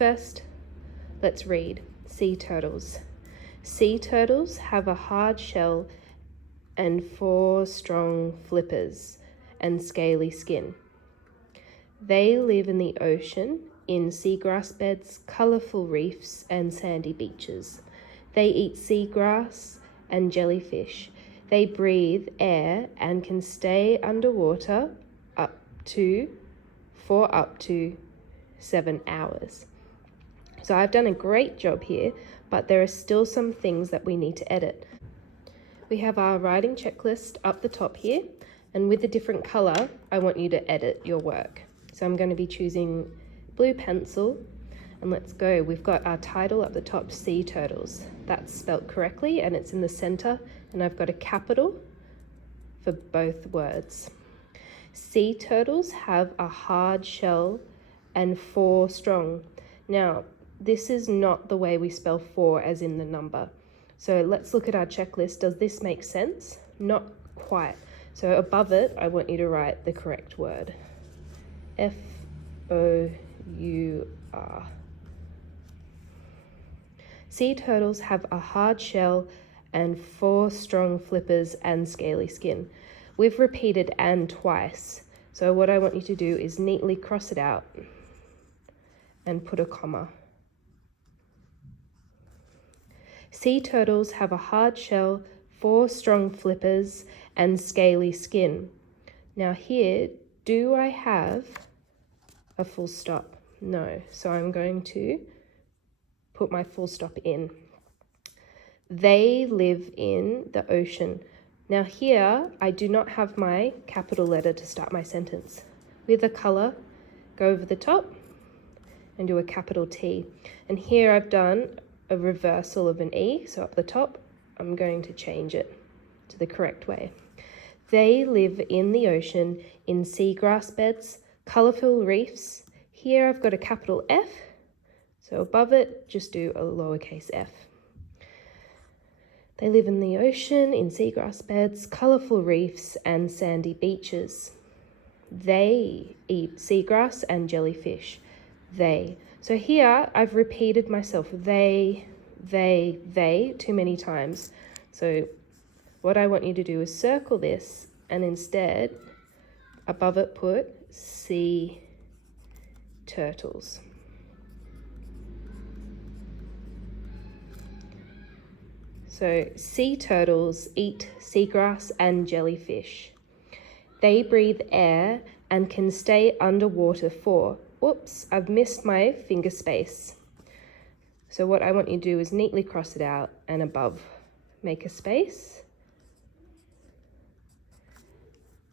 First, let's read sea turtles. Sea turtles have a hard shell and 4 strong flippers and scaly skin. They live in the ocean, in seagrass beds, colourful reefs, and sandy beaches. They eat seagrass and jellyfish. They breathe air and can stay underwater for up to 7 hours. So I've done a great job here, but there are still some things that we need to edit. We have our writing checklist up the top here, and with a different colour, I want you to edit your work. So I'm going to be choosing blue pencil, and let's go. We've got our title at the top, Sea Turtles. That's spelt correctly, and it's in the centre, and I've got a capital for both words. Sea turtles have a hard shell and 4 strong. Now, this is not the way we spell 4 as in the number. So let's look at our checklist. Does this make sense? Not quite. So above it, I want you to write the correct word. F-O-U-R. Sea turtles have a hard shell and 4 strong flippers and scaly skin. We've repeated "and" twice. So what I want you to do is neatly cross it out and put a comma. Sea turtles have a hard shell, 4 strong flippers, and scaly skin. Now here, do I have a full stop? No, so I'm going to put my full stop in. They live in the ocean. Now here, I do not have my capital letter to start my sentence. With a colour, go over the top and do a capital T. And here I've done a reversal of an E, so up the top, I'm going to change it to the correct way. They live in the ocean, in seagrass beds, colourful reefs. Here I've got a capital F, so above it, just do a lowercase f. They live in the ocean, in seagrass beds, colourful reefs, and sandy beaches. They eat seagrass and jellyfish. They. So here I've repeated myself, they, too many times. So what I want you to do is circle this and instead above it put sea turtles. So sea turtles eat seagrass and jellyfish. They breathe air and can stay underwater for, whoops, I've missed my finger space. So what I want you to do is neatly cross it out and above make a space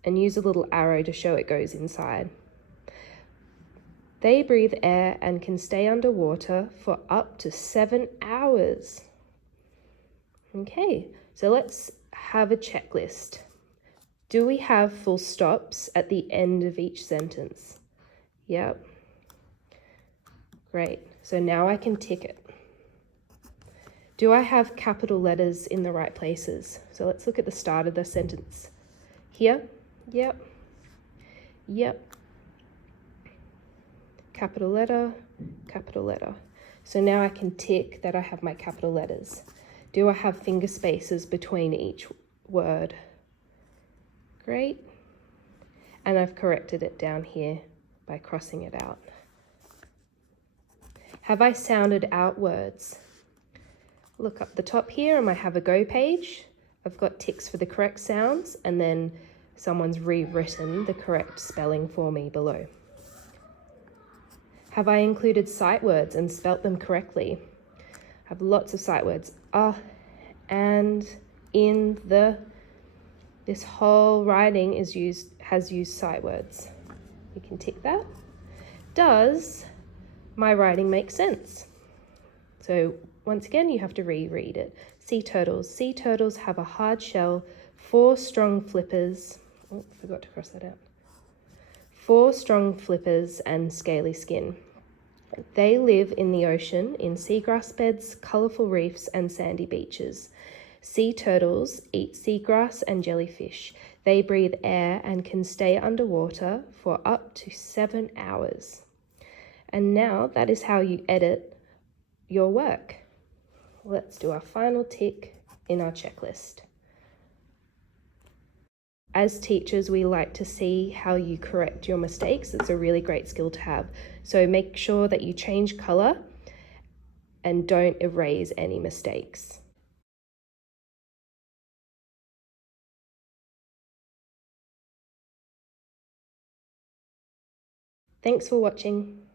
and use a little arrow to show it goes inside. They breathe air and can stay underwater for up to 7 hours. Okay, so let's have a checklist. Do we have full stops at the end of each sentence? Yep. Great, so now I can tick it. Do I have capital letters in the right places? So let's look at the start of the sentence. Here, yep, yep. Capital letter, capital letter. So now I can tick that I have my capital letters. Do I have finger spaces between each word? Great. And I've corrected it down here by crossing it out. Have I sounded out words? Look up the top here and I have a go page. I've got ticks for the correct sounds and then someone's rewritten the correct spelling for me below. Have I included sight words and spelt them correctly? I have lots of sight words. And, in, the. This whole writing has used sight words. You can tick that. Does my writing make sense? So once again, you have to reread it. Sea turtles. Sea turtles have a hard shell, 4 strong flippers. Oh, forgot to cross that out. 4 strong flippers and scaly skin. They live in the ocean, in seagrass beds, colourful reefs, and sandy beaches. Sea turtles eat seagrass and jellyfish. They breathe air and can stay underwater for up to 7 hours. And now that is how you edit your work. Let's do our final tick in our checklist. As teachers, we like to see how you correct your mistakes. It's a really great skill to have. So make sure that you change color and don't erase any mistakes. Thanks for watching.